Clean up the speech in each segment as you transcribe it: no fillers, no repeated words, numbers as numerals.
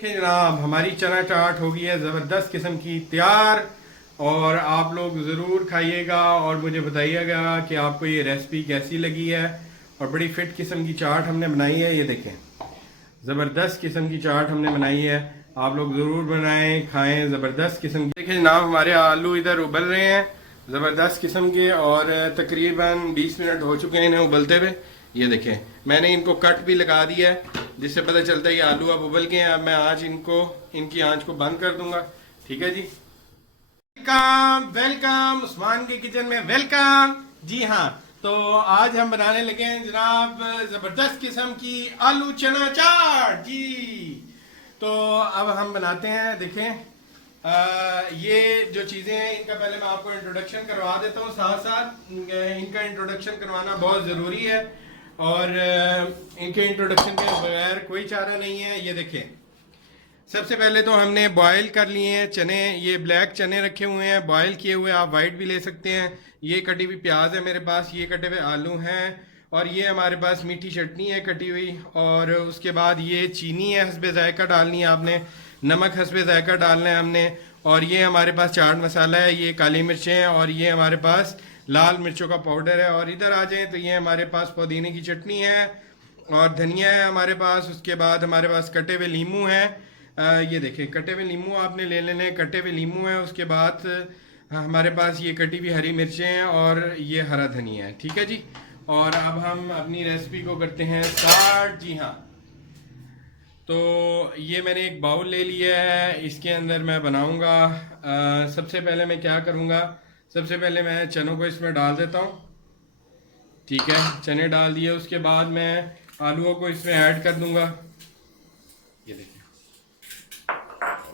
देखिए जनाब, हमारी चना चाट हो गई है ज़बरदस्त किस्म की तैयार। और आप लोग ज़रूर खाइएगा और मुझे बताइएगा कि आपको ये रेसिपी कैसी लगी है। और बड़ी फिट किस्म की चाट हमने बनाई है, ये देखें, ज़बरदस्त किस्म की चाट हमने बनाई है। आप लोग ज़रूर बनाएं, खाएं, ज़बरदस्त किस्म की। देखिए जनाब, हमारे आलू इधर उबल रहे हैं ज़बरदस्त किस्म के, और तकरीबन 20 मिनट हो चुके हैं इन्हें उबलते हुए। ये देखें, मैंने इनको कट भी लगा दिया है जिससे पता चलता है कि आलू अब उबल गए हैं। अब मैं आज इनकी आंच को बंद कर दूंगा। ठीक है जी। वेलकम वेलकम उस्मान के किचन में वेलकम। जी हाँ, तो आज हम बनाने लगे हैं जनाब जबरदस्त किस्म की आलू चना चाट जी। तो अब हम बनाते हैं। देखें, ये जो चीज़ें हैं इनका पहले मैं आपको इंट्रोडक्शन करवा देता हूँ। साथ साथ इनका इंट्रोडक्शन करवाना बहुत ज़रूरी है, और इनके इंट्रोडक्शन के बगैर कोई चारा नहीं है। ये देखें, सबसे पहले तो हमने बॉयल कर लिए हैं चने। ये ब्लैक चने रखे हुए हैं बॉयल किए हुए, आप वाइट भी ले सकते हैं। ये कटी हुई प्याज है मेरे पास, ये कटे हुए आलू हैं, और ये हमारे पास मीठी चटनी है कटी हुई। और उसके बाद ये चीनी है, हस्बे जायका डालनी है आपने, नमक हस्बे जायका डालना है हमने। और ये हमारे पास चाट मसाला है, ये काली मिर्चें हैं, और ये हमारे पास लाल मिर्चों का पाउडर है। और इधर आ जाएँ तो ये हमारे पास पुदीने की चटनी है और धनिया है हमारे पास। उसके बाद हमारे पास कटे हुए नींबू हैं। ये देखें, कटे हुए नींबू आपने ले लेने, कटे हुए नींबू है। उसके बाद हमारे पास ये कटी हुई हरी मिर्चें हैं और ये हरा धनिया है। ठीक है जी। और अब हम अपनी रेसिपी को करते हैं स्टार्ट। जी हाँ, तो ये मैंने एक बाउल ले लिया है, इसके अंदर मैं बनाऊंगा। सबसे पहले मैं क्या करूंगा, सबसे पहले मैं चनों को इसमें डाल देता हूँ। ठीक है, चने डाल दिए। उसके बाद मैं आलूओं को इसमें ऐड कर दूंगा। ये देखिए,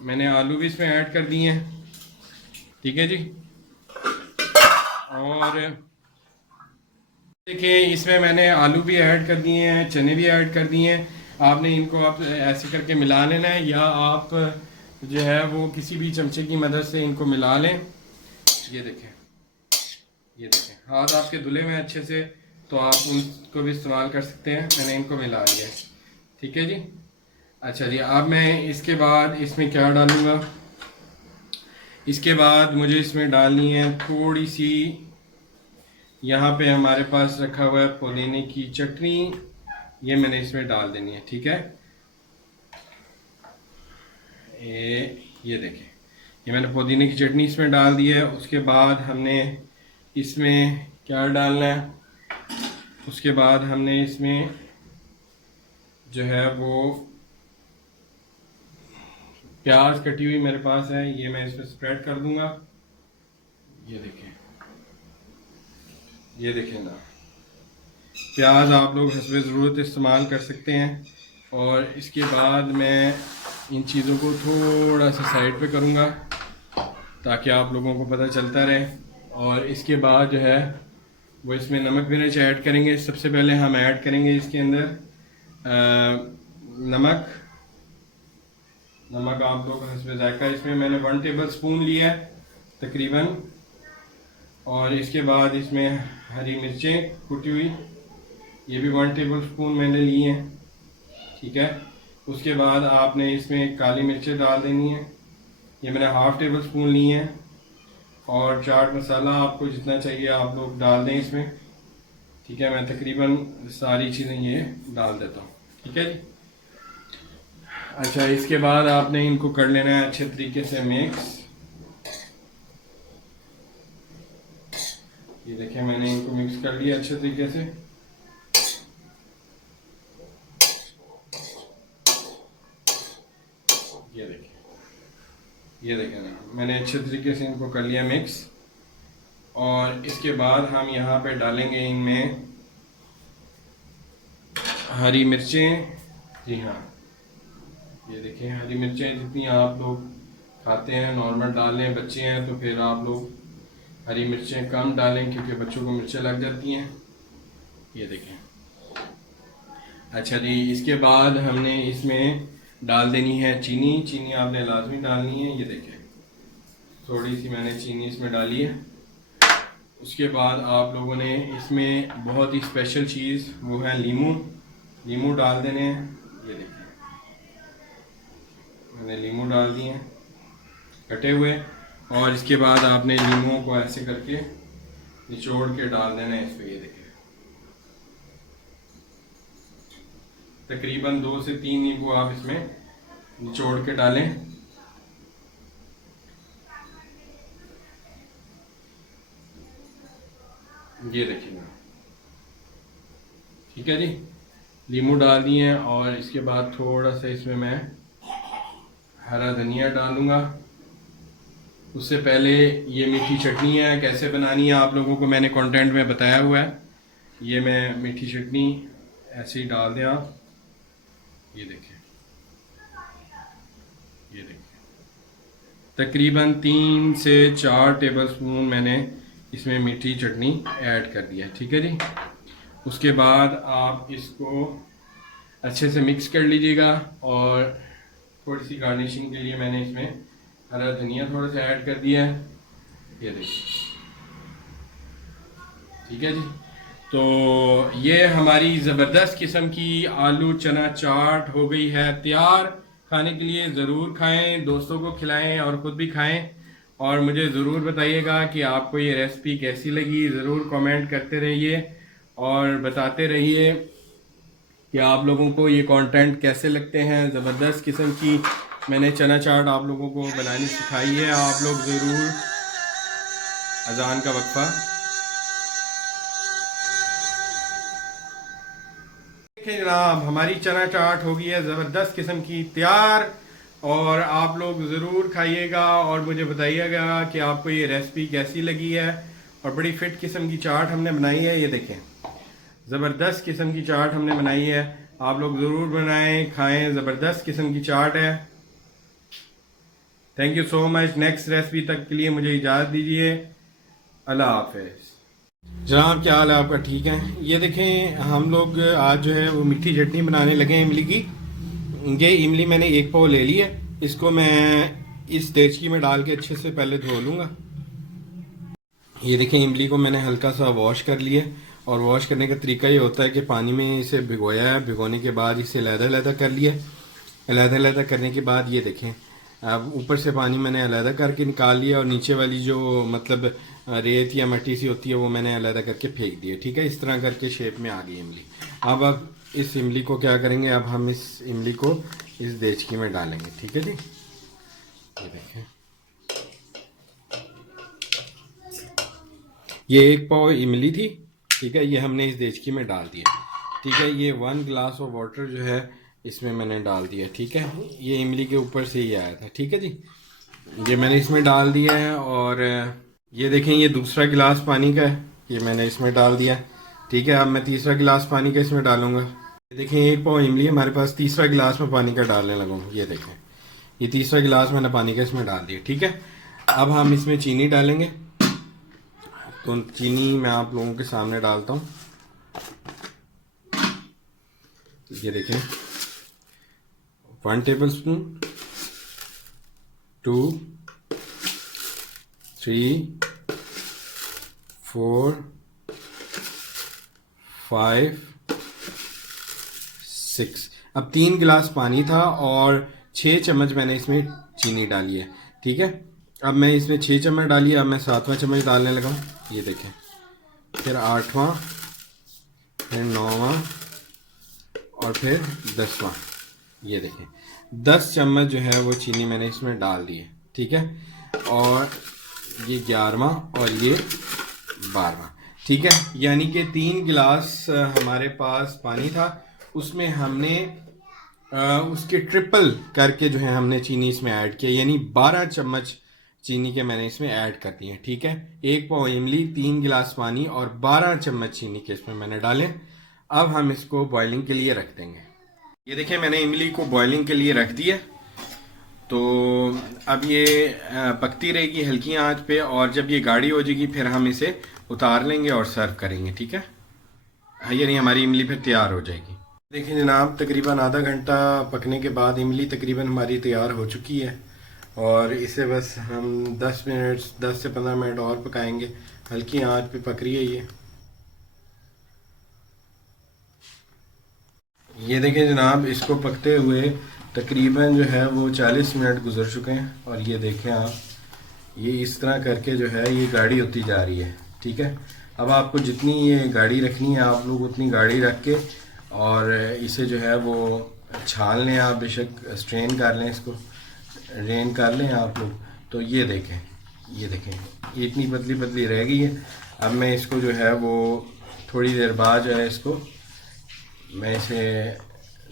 मैंने आलू भी इसमें ऐड कर दिए हैं। ठीक है जी। और देखिए, इसमें मैंने आलू भी ऐड कर दिए हैं, चने भी ऐड कर दिए हैं। आपने इनको आप ऐसे करके मिला लेना है, या आप जो है वो किसी भी चमचे की मदद से इनको मिला लें। ये देखें, ये देखें, हाथ आपके धुले हुए हैं अच्छे से, तो आप उनको भी इस्तेमाल कर सकते हैं। मैंने इनको मिला लिया है। ठीक है जी। अच्छा जी, अब मैं इसके बाद इसमें क्या डालूँगा, इसके बाद मुझे इसमें डालनी है थोड़ी सी, यहाँ पे हमारे पास रखा हुआ है पुदीने की चटनी, ये मैंने इसमें डाल देनी है। ठीक है, ये देखें, ये मैंने पुदीने की चटनी इसमें डाल दी है। उसके बाद हमने इसमें क्या डालना है, उसके बाद हमने इसमें जो है वो प्याज कटी हुई मेरे पास है, ये मैं इसमें स्प्रेड कर दूंगा। ये देखें, ये देखें ना, प्याज आप लोग हस्बे ज़रूरत इस्तेमाल कर सकते हैं। और इसके बाद मैं इन चीज़ों को थोड़ा सा साइड पे करूँगा ताकि आप लोगों को पता चलता रहे। और इसके बाद जो है वो इसमें नमक मिर्च ऐड करेंगे। सबसे पहले हम ऐड करेंगे इसके अंदर नमक। नमक आप लोग हस्बे जायका, इसमें मैंने 1 टेबल स्पून लिया है तकरीबन। और इसके बाद इसमें हरी मिर्चें कुटी हुई, ये भी 1 टेबल स्पून मैंने ली हैं। ठीक है, उसके बाद आपने इसमें काली मिर्चें डाल देनी है, ये मैंने 1/2 टेबल स्पून ली हैं। और चाट मसाला आपको जितना चाहिए आप लोग डाल दें इसमें। ठीक है, मैं तकरीबन सारी चीज़ें ये डाल देता हूँ। ठीक है जी। अच्छा, इसके बाद आपने इनको कर लेना है अच्छे तरीके से मिक्स। ये देखें, मैंने इनको मिक्स कर लिया अच्छे तरीके से। ये देखें, ये देखें ना, मैंने अच्छे तरीके से इनको कर लिया मिक्स। और इसके बाद हम यहाँ पे डालेंगे इनमें हरी मिर्चें। जी हाँ, ये देखें, हरी मिर्चें जितनी आप लोग खाते हैं नॉर्मल डाल लें। बच्चे हैं तो फिर आप लोग हरी मिर्चें कम डालें क्योंकि बच्चों को मिर्चें लग जाती हैं। ये देखें। अच्छा जी, इसके बाद हमने इसमें डाल देनी है चीनी। चीनी आपने लाजमी डालनी है। ये देखें, थोड़ी सी मैंने चीनी इसमें डाली है। उसके बाद आप लोगों ने इसमें बहुत ही स्पेशल चीज़ वो है नींबू। नींबू डाल देने हैं। ये देखिए, हमने लीमू डाल दिए हैं कटे हुए, और इसके बाद आपने लीमू को ऐसे करके निचोड़ के डाल देना है इस पे। ये देखिए तकरीबन 2 से 3 नींबू आप इसमें निचोड़ के डालें। ये देखिए, ठीक है जी, लीमू डाल दिए हैं। और इसके बाद थोड़ा सा इसमें मैं हरा धनिया डालूंगा। उससे पहले ये मीठी चटनी है, कैसे बनानी है आप लोगों को मैंने कंटेंट में बताया हुआ है। ये मैं मीठी चटनी ऐसे ही डाल दें आप। ये देखिए, ये देखिए तकरीबन 3 से 4 टेबलस्पून मैंने इसमें मीठी चटनी ऐड कर दिया, ठीक है जी। उसके बाद आप इसको अच्छे से मिक्स कर लीजिएगा, और थोड़ी सी गार्निशिंग के लिए मैंने इसमें हरा धनिया थोड़ा सा ऐड कर दिया है। ये देखिए, ठीक है जी। तो ये हमारी ज़बरदस्त किस्म की आलू चना चाट हो गई है तैयार। खाने के लिए ज़रूर खाएं, दोस्तों को खिलाएं और ख़ुद भी खाएं, और मुझे ज़रूर बताइएगा कि आपको ये रेसिपी कैसी लगी। ज़रूर कमेंट करते रहिए और बताते रहिए कि आप लोगों को ये कंटेंट कैसे लगते हैं। ज़बरदस्त किस्म की मैंने चना चाट आप लोगों को बनानी सिखाई है। आप लोग ज़रूर, अजान का वक्फा, देखिए जनाब हमारी चना चाट हो गई है ज़बरदस्त किस्म की तैयार, और आप लोग ज़रूर खाइएगा और मुझे बताइएगा कि आपको ये रेसिपी कैसी लगी है। और बड़ी फिट किस्म की चाट हमने बनाई है। ये देखें, ज़बरदस्त किस्म की चाट हमने बनाई है। आप लोग ज़रूर बनाएं, खाएं, ज़बरदस्त किस्म की चाट है। Thank you so much. Next recipe तक के लिए मुझे इजाज़त दीजिए। अल्लाह हाफिज़। जनाब क्या हाल है आपका? ठीक है। ये देखें, हम लोग आज जो है वो मीठी चटनी बनाने लगे हैं इमली की। ये इमली मैंने 1 पाव ले ली है। इसको मैं इस देचकी में डाल के अच्छे से पहले धो लूँगा। ये देखें, इमली को मैंने हल्का सा वॉश कर लिया, और वॉश करने का तरीका ये होता है कि पानी में इसे भिगोया है, भिगोने के बाद इसे अलहदा कर लिया। अलहदा करने के बाद ये देखें, अब ऊपर से पानी मैंने अलहदा करके निकाल लिया, और नीचे वाली जो मतलब रेत या मिट्टी सी होती है वो मैंने अलहदा करके फेंक दी है, ठीक है। इस तरह करके शेप में आ गई इमली। अब इस इमली को क्या करेंगे, अब हम इस इमली को इस देचकी में डालेंगे, ठीक है जी। ये देखें, ये 1 पाव इमली थी, ठीक है। ये हमने इस देचकी में डाल दिया, ठीक है। ये 1 गिलास ऑफ वाटर जो है इसमें मैंने डाल दिया, ठीक है। ये इमली के ऊपर से ही आया था, ठीक है जी। ये मैंने इसमें डाल दिया है, और ये देखें, ये दूसरा गिलास पानी का है, ये मैंने इसमें डाल दिया, ठीक है। अब मैं तीसरा गिलास पानी का इसमें डालूंगा। ये देखें, 1 पाव इमली हमारे पास, तीसरा गिलास में पानी का डालने लगा हूँ। ये देखें, ये तीसरा गिलास मैंने पानी का इसमें डाल दिया, ठीक है। अब हम इसमें चीनी डालेंगे। तो चीनी मैं आप लोगों के सामने डालता हूँ। ये देखें, 1 टेबलस्पून, 2, 3, 4, 5, 6। अब 3 गिलास पानी था और 6 चम्मच मैंने इसमें चीनी डाली है, ठीक है। अब मैं इसमें 6 चम्मच डाली है, अब मैं 7वां चम्मच डालने लगा हूँ। ये देखें, फिर 8वां, फिर 9वां, और फिर 10वां। ये देखें, 10 चम्मच जो है वो चीनी मैंने इसमें डाल दी है, ठीक है। और ये 11वां और ये 12वां, ठीक है। यानी कि 3 गिलास हमारे पास पानी था, उसमें हमने उसके ट्रिपल करके जो है हमने चीनी इसमें ऐड किया, यानी 12 चम्मच चीनी के मैंने इसमें ऐड कर दिए, ठीक है। 1 पाव इमली, 3 गिलास पानी और 12 चम्मच चीनी के इसमें मैंने डाले। अब हम इसको बॉइलिंग के लिए रख देंगे। ये देखिए, मैंने इमली को बॉइलिंग के लिए रख दिया। तो अब ये पकती रहेगी हल्की आंच पे, और जब ये गाढ़ी हो जाएगी फिर हम इसे उतार लेंगे और सर्व करेंगे, ठीक है। यानी हमारी इमली फिर तैयार हो जाएगी। देखिए जनाब, तकरीबन आधा घंटा पकने के बाद इमली तकरीबन हमारी तैयार हो चुकी है, और इसे बस हम 10 से 15 मिनट और पकाएंगे। हल्की आंच पे पक रही है ये देखें जनाब, इसको पकते हुए तकरीबन जो है वो 40 मिनट गुजर चुके हैं और ये देखें आप, ये इस तरह करके जो है ये गाढ़ी होती जा रही है। ठीक है, अब आपको जितनी ये गाढ़ी रखनी है आप लोग उतनी गाढ़ी रख के और इसे जो है वो छान लें आप, बेशक स्ट्रेन कर लें, इसको ड्रेन कर लें आप लोग। तो ये देखें, ये देखें, ये इतनी पतली पतली रह गई है। अब मैं इसको जो है वो थोड़ी देर बाद जो है इसको मैं इसे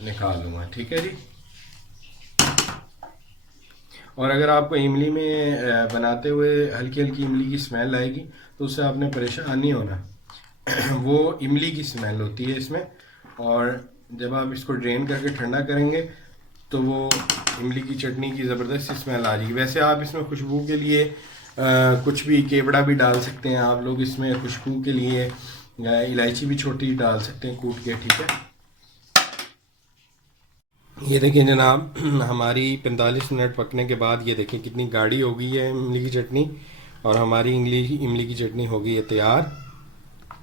निकाल लूँगा। ठीक है जी। और अगर आपको इमली में बनाते हुए हल्की हल्की इमली की स्मेल आएगी तो उससे आपने परेशान नहीं होना। वो इमली की स्मेल होती है इसमें, और जब आप इसको ड्रेन करके ठंडा करेंगे तो वो इमली की चटनी की ज़बरदस्त स्मेल आ जाएगी। वैसे आप इसमें खुशबू के लिए कुछ भी केवड़ा भी डाल सकते हैं आप लोग इसमें खुशबू के लिए, इलायची भी छोटी डाल सकते हैं कूट के। ठीक है, ये देखिए जनाब, हमारी 45 मिनट पकने के बाद ये देखिए कितनी गाढ़ी हो गई है इमली की चटनी, और हमारी इमली की चटनी हो गई है तैयार।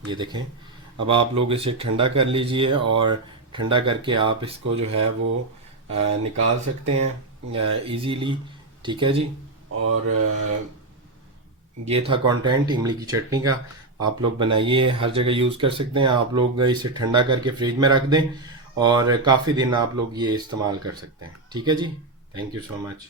ये देखें, अब आप लोग इसे ठंडा कर लीजिए और ठंडा करके आप इसको जो है वो निकाल सकते हैं इजीली। ठीक है जी। और ये था कंटेंट इमली की चटनी का। आप लोग बनाइए, हर जगह यूज़ कर सकते हैं आप लोग। इसे ठंडा करके फ्रिज में रख दें और काफ़ी दिन आप लोग ये इस्तेमाल कर सकते हैं। ठीक है जी, थैंक यू सो मच।